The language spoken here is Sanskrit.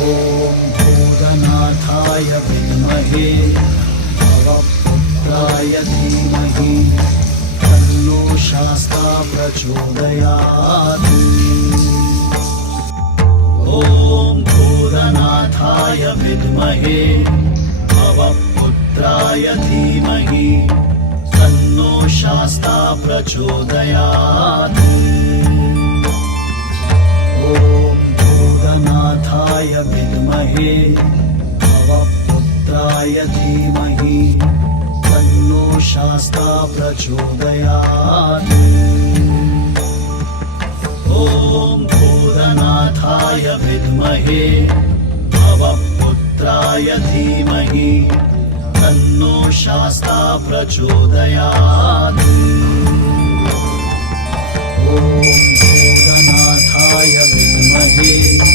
ॐ भूतनाथाय विद्महे भवपुत्राय धीमहि तन्नो शास्ता प्रचोदयात्। ॐ भूतनाथाय विद्महे भवपुत्राय धीमहि तन्नो शास्ता प्रचोदयात्। ॐ भूतनाथाय विद्महे भवपुत्राय धीमहि तन्नो शास्ता प्रचोदयात्। ॐ भूतनाथाय विद्महे भवपुत्राय धीमहि तन्नो शास्ता प्रचोदयात्। ॐ भूतनाथाय विद्महे